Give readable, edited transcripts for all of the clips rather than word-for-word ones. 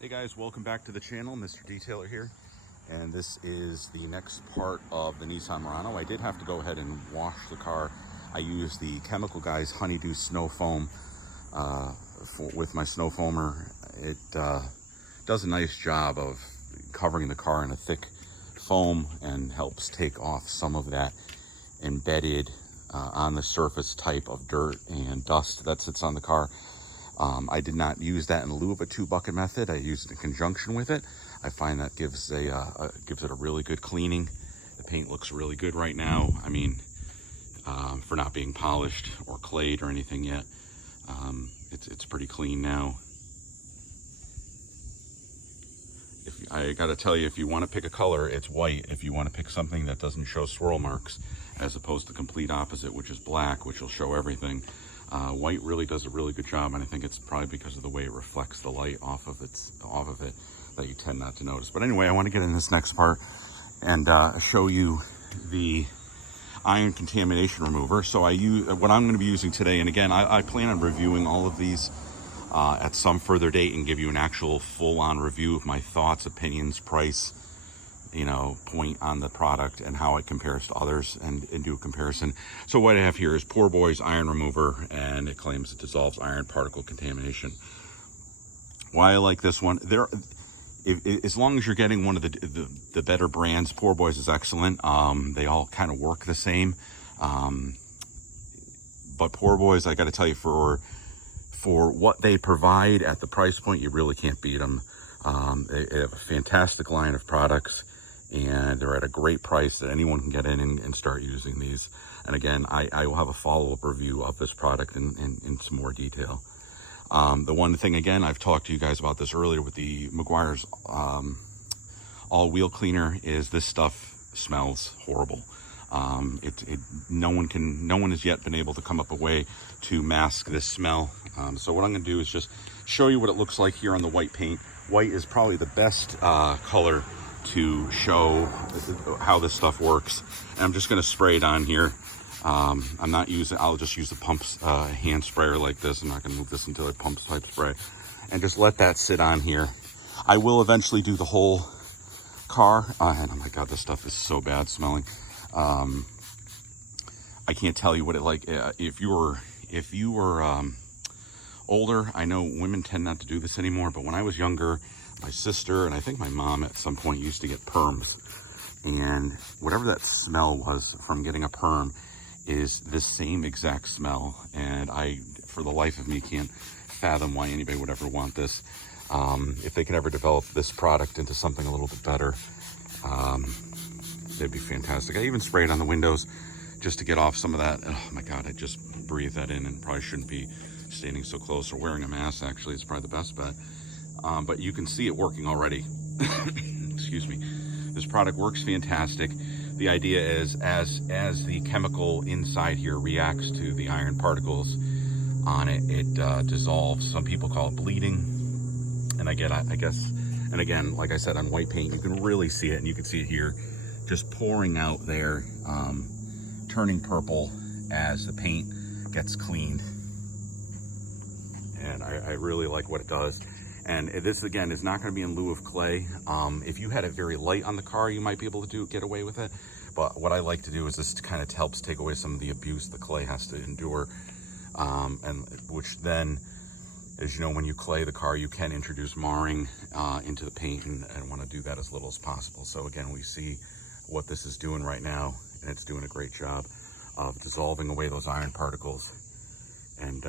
Hey guys, welcome back to the channel. Mr. Detailer here, and this is the next part of the Nissan Murano. I did have to go ahead and wash the car. I used the Chemical Guys Honeydew Snow Foam with my snow foamer. It does a nice job of covering the car in a thick foam and helps take off some of that embedded on the surface type of dirt and dust that sits on the car. I did not use that in lieu of a 2-bucket method. I used it in conjunction with it. I find that gives it a really good cleaning. The paint looks really good right now. I mean, for not being polished or clayed or anything yet, it's pretty clean now. I gotta tell you, if you want to pick a color, it's white. If you want to pick something that doesn't show swirl marks, as opposed to the complete opposite, which is black, which will show everything. White really does a really good job, and I think it's probably because of the way it reflects the light off of it that you tend not to notice. But anyway, I want to get in this next part and show you the iron contamination remover. So I use what I'm going to be using today, and again, I plan on reviewing all of these at some further date and give you an actual full-on review of my thoughts, opinions, price, point on the product and how it compares to others, and do a comparison. So what I have here is Poorboys Iron Remover, and it claims it dissolves iron particle contamination. Why I like this one, as long as you're getting one of the better brands, Poorboys is excellent. They all kind of work the same, but Poorboys, I got to tell you, for what they provide at the price point, you really can't beat them. They have a fantastic line of products, and they're at a great price that anyone can get in and start using these. And again, I will have a follow-up review of this product in some more detail. The one thing, again, I've talked to you guys about this earlier with the Meguiar's all-wheel cleaner, is this stuff smells horrible. No one has yet been able to come up with a way to mask this smell. So what I'm going to do is just show you what it looks like here on the white paint. White is probably the best color to show how this stuff works. And I'm just going to spray it on here. I'll just use the pumps hand sprayer like this. I'm not going to move this into a pump type spray, and just let that sit on here. I will eventually do the whole car, and oh my god, this stuff is so bad smelling. I can't tell you what it like. If you were older, I know women tend not to do this anymore, but when I was younger, my sister and I think my mom at some point used to get perms, and whatever that smell was from getting a perm is this same exact smell. And I, for the life of me, can't fathom why anybody would ever want this. If they could ever develop this product into something a little bit better, they'd be fantastic. I even sprayed on the windows just to get off some of that. Oh my god, I just breathed that in, and probably shouldn't be standing so close, or wearing a mask. Actually, it's probably the best bet. But you can see it working already. Excuse me. This product works fantastic. The idea is, as the chemical inside here reacts to the iron particles on it, it dissolves. Some people call it bleeding, and I guess, and again, like I said, on white paint, you can really see it, and you can see it here, just pouring out there, turning purple as the paint gets cleaned. And I really like what it does. And this, again, is not going to be in lieu of clay. If you had it very light on the car, you might be able to get away with it. But what I like to do is this kind of helps take away some of the abuse the clay has to endure. And which then, as you know, when you clay the car, you can introduce marring into the paint, and want to do that as little as possible. So again, we see what this is doing right now, and it's doing a great job of dissolving away those iron particles. And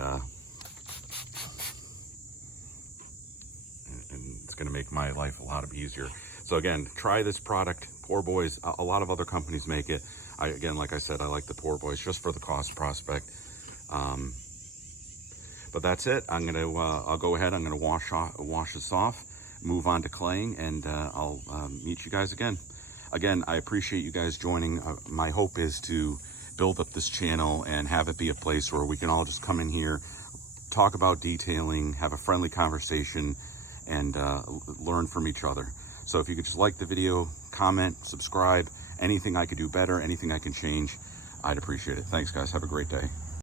it's going to make my life a lot easier. So again, try this product. Poorboys, a lot of other companies make it. Again, like I said, I like the Poorboys just for the cost prospect. But that's it. I'll go ahead. I'm gonna wash this off, move on to claying, and I'll meet you guys again. Again, I appreciate you guys joining. My hope is to build up this channel and have it be a place where we can all just come in here, talk about detailing, have a friendly conversation, and learn from each other. So if you could just like the video, comment, subscribe, anything I could do better, anything I can change, I'd appreciate it. Thanks guys, have a great day.